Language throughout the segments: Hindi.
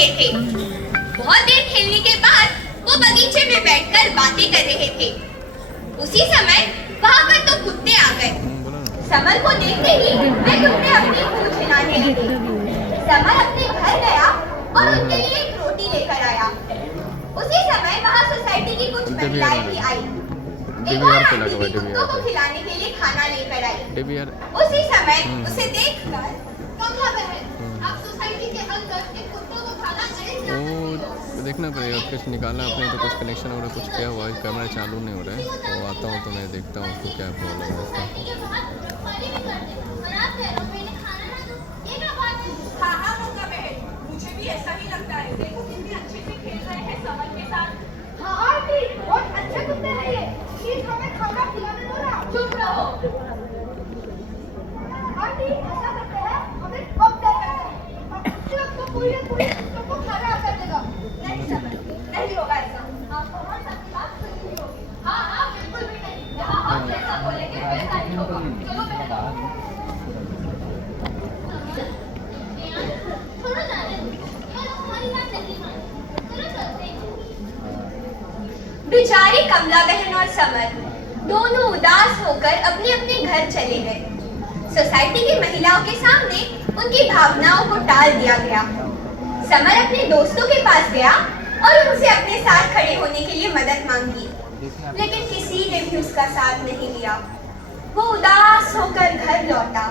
रहे थे। बहुत देर खेलने के बाद वो बगीचे में बैठकर बातें कर रहे थे। उसी समय वहाँ पर दो कुत्ते आ गए। समर को देखते ही वे कुत्ते अपनी पूंछ हिलाने लगे। समर अपने घर गया और उनके लिए एक रोटी लेकर आया। उसी समय वहाँ सोसाइटी की कुछ महिलाएं भी आई। एक और आंटी भी कुत्तों को खिलाने के लिए खाना लेकर आई। उसी समय उसे देखकर कमला बहन, आप सोसाइटी के अंदर एक कुत्तों को खाना वो देखना पड़ेगा, कुछ निकालना अपने तो कुछ कनेक्शन हो रहा, कुछ क्या हुआ, कैमरा चालू नहीं हो रहा है। तो आता हूँ तो मैं देखता हूँ उसको क्या प्रॉब्लम है उसका। मुझे भी ऐसा ही लगता है। देखो कितने अच्छे से खेल रहे हैं समर के साथ। हाँ आंटी, बहुत अच्छे कुत्ते हैं ये। प्लीज हमें खाना खिलाने दो ना। चुप रहो। आंटी ऐसा करते हैं, हमें कब तक करते हैं। कुत्ते आपको पूरे कुत्तों को खाना कर देगा। नहीं समर, नहीं होगा ऐसा। आप बहुत अच्छी बात सुनी होगी। हाँ बिल्कुल भी नहीं। यहाँ हम जैसा बोलेंगे वैसा ही होगा। चलो बेचारी कमला बहन और समर दोनों उदास होकर अपने अपने घर चले गए। सोसाइटी की महिलाओं के सामने उनकी भावनाओं को टाल दिया गया। समर अपने दोस्तों के पास गया और उनसे अपने साथ खड़े होने के लिए मदद मांगी, लेकिन किसी ने भी उसका साथ नहीं लिया। वो उदास होकर घर लौटा।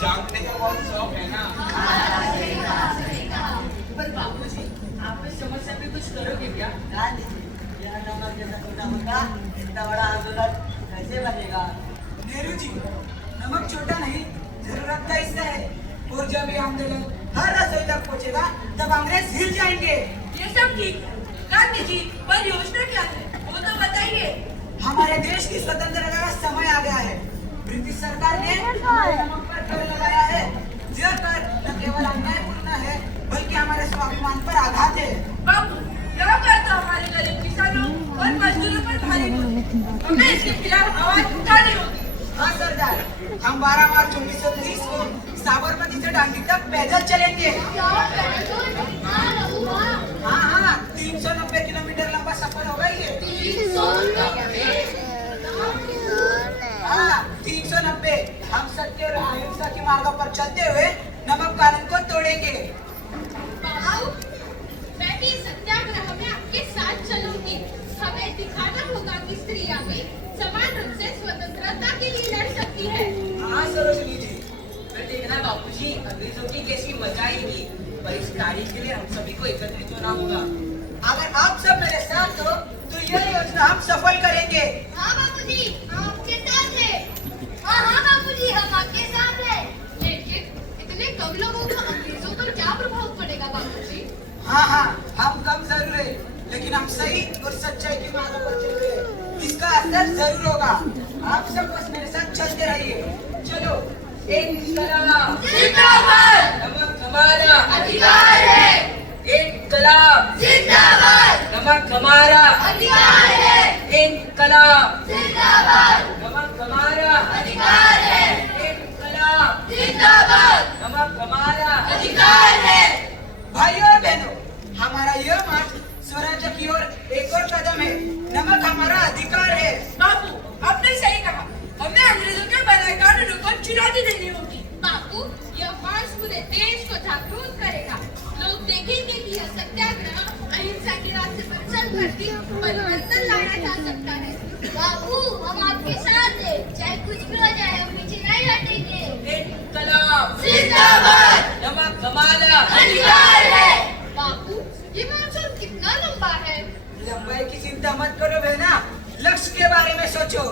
जानते हो बहुत शौक है ना। पर बाबूजी, आप इस समस्या पे कुछ करोगे क्या? यार नमक जैसा नमक का इतना बड़ा आंदोलन कैसे बनेगा? नेहरू जी, नमक छोटा नहीं, जरूरत का हिस्सा है। और जब ये आंदोलन हर रसोई तक पहुंचेगा, तब अंग्रेज हिल जाएंगे। ये सब ठीक है। गांधी जी, पर योजना क्या है वो तो बताइए। हमारे देश की स्वतंत्रता का समय आ गया है। ब्रिटिश सरकार ने हमारे नमक पर कर लगाया है। यह कर न केवल अन्यायपूर्ण है, बल्कि हमारे स्वाभिमान पर आघात है। बाबू, यह कर तो हमारे गरीब किसानों और मजदूरों पर भारी पड़े। हमें इसके खिलाफ आवाज उठानी होगी। हाँ सरदार, हम 12 मार्च 1930 को साबरमती से दांडी तक पैदल चलेंगे। हाँ, 390 किलोमीटर लंबा सफर होगा ये। 390। हम सत्य और अहिंसा के मार्ग पर चलते हुए नमक कानून को तोड़ेंगे। बाबू, मैं भी सत्याग्रह में आपके साथ चलूंगी। हमें दिखाना होगा कि स्त्रियां भी समान रूप से स्वतंत्रता के लिए लड़ सकती है। हाँ सरोजिनी जी, फिर देखना बापूजी, अंग्रेजों की कैसी मजा आएगी। पर इस तारीख के लिए हम सभी को एकत्रित होना होगा। अगर आप सब मेरे साथ हो तो यह योजना हम सफल करेंगे। हाँ बाबूजी, हम आपके साथ हैं। हाँ बाबूजी, हम आपके साथ हैं। लेकिन इतने कम लोगों का अंग्रेजों पर क्या प्रभाव पड़ेगा बाबूजी? हाँ, हम कम जरूर है, लेकिन हम सही और सच्चाई के मार्ग पर चल रहे हैं। इसका असर जरूर होगा। आप सब बस मेरे साथ चलते रहिए। चलो। इनकलाब जिंदाबाद! नमक हमारा अधिकार है। इनकलाब जिंदाबाद! नमक हमारा अधिकार है। इनकलाब जिंदाबाद! नमक हमारा अधिकार है। इनकलाब जिंदाबाद! नमक हमारा अधिकार है। भाइयों और बहनों, हमारा यह मार्च स्वराज्य की ओर एक और कदम है। नमक हमारा अधिकार है। बापू, आपने सही कहा। हमें अंग्रेजों के बनाए कानूनों को चुनौती देनी होगी। बापू, यह मार्च पूरे देश को जागरूक करेगा। लोग देखेंगे कि यह सत्याग्रह अहिंसा के रास्ते पर चलकर भी परिवर्तन लाया जा सकता है। बापू, हम आपके साथ हैं। चाहे कुछ भी हो जाए, हम पीछे नहीं हटेंगे। इनकलाब जिंदाबाद! नमक हमारा अधिकार है। बापू, ये मार्च कितना लंबा है? लंबाई की चिंता मत करो बहना, लक्ष्य के बारे में सोचो।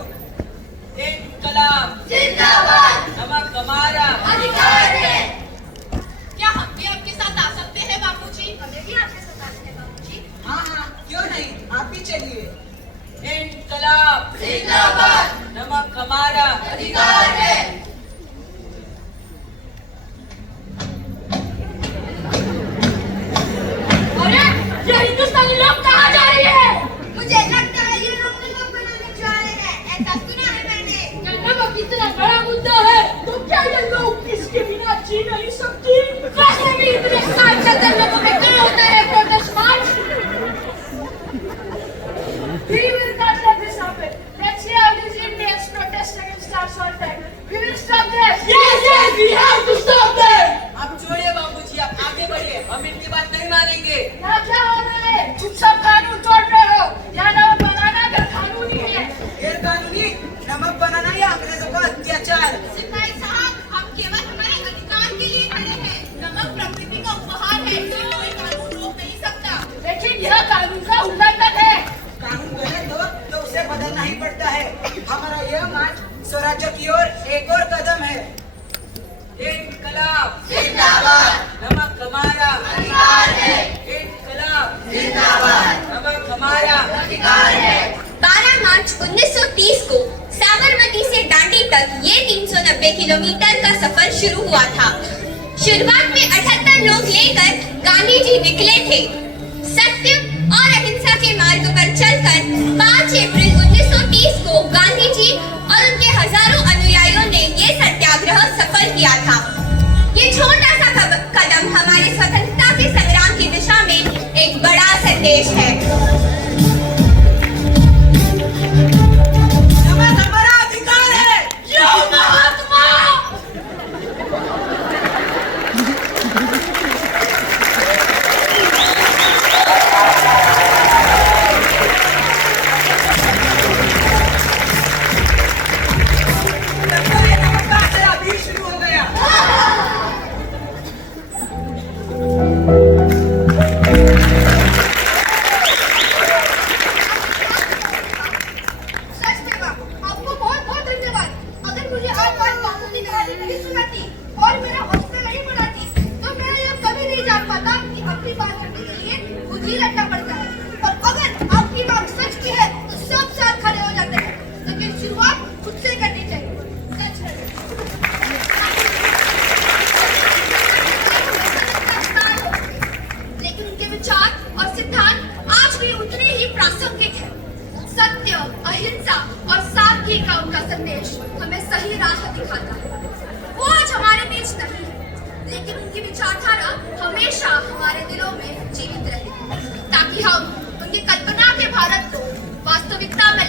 इनकलाब जिंदाबाद! नमक हमारा अधिकार है। क्या हम भी आपके साथ आ सकते हैं बापूजी? हमें भी आपके साथ आना है बापूजी। हाँ, क्यों नहीं, आप भी चलिए। इनकलाब जिंदाबाद! नमक हमारा अधिकार है। अरे, ये हिंदुस्तानी लोग कहाँ जा रही है? मुझे लगता है ये लोग नमक बनाने जा रहे हैं। ऐसा सुना है मैंने। क्या नमक इतना बड़ा मुद्दा है तो क्या ये लोग इसके बिना जी नहीं सकती? वैसे भी इतने सांसद लोगों में क्या होता है protest March? We will not let this happen. Let's hear these Indians protest against our salt tax. We will stop this. Yes, we have to stop them. आप छोड़िए बाबूजी, आप आगे बढ़िए। हम इनकी बात नहीं मानेंगे। यहाँ क्या हो रहा है? चुपचाप कानून तोड़ रहे हो। यहाँ नमक बनाना गैर कानूनी है। गैर कानूनी नमक बनाना या अंग्रेजों का अत्याचार। सिपाही साहब, हम केवल हमारे अधिकार के लिए खड़े हैं। नमक प्रकृति का उपहार है जो कोई कानून रोक नहीं सकता। लेकिन यह कानून का उल्लंघन है। कानून गलत हो तो उसे बदलना ही पड़ता है। हमारा यह मार्च स्वराज्य की ओर एक और कदम है। इनकलाब जिंदाबाद! नमक हमारा अधिकार है। इनकलाब जिंदाबाद! नमक हमारा अधिकार है। 12 मार्च 1930 को साबरमती से दांडी तक ये 390 किलोमीटर का सफर शुरू हुआ था। शुरुआत में 78 लोग लेकर गांधी जी निकले थे। सत्य और अहिंसा के मार्ग पर चलकर 5 अप्रैल 1930 को गांधी जी और उनके हजारों अनुयायियों ने ये सत्याग्रह सफल किया था। ये छोटा सा कदम हमारे स्वतंत्रता के संग्राम की दिशा में एक बड़ा संदेश है। नमक हमारा अधिकार है। यो महात्मा! लगता है नमक का असर अभी शुरू हो गया। अहिंसा और सादगी का उनका संदेश हमें सही राह दिखाता है। वो आज हमारे बीच नहीं है, लेकिन उनकी विचारधारा हमेशा हमारे दिलों में जीवित रहे, ताकि हम उनकी कल्पना के भारत को वास्तविकता में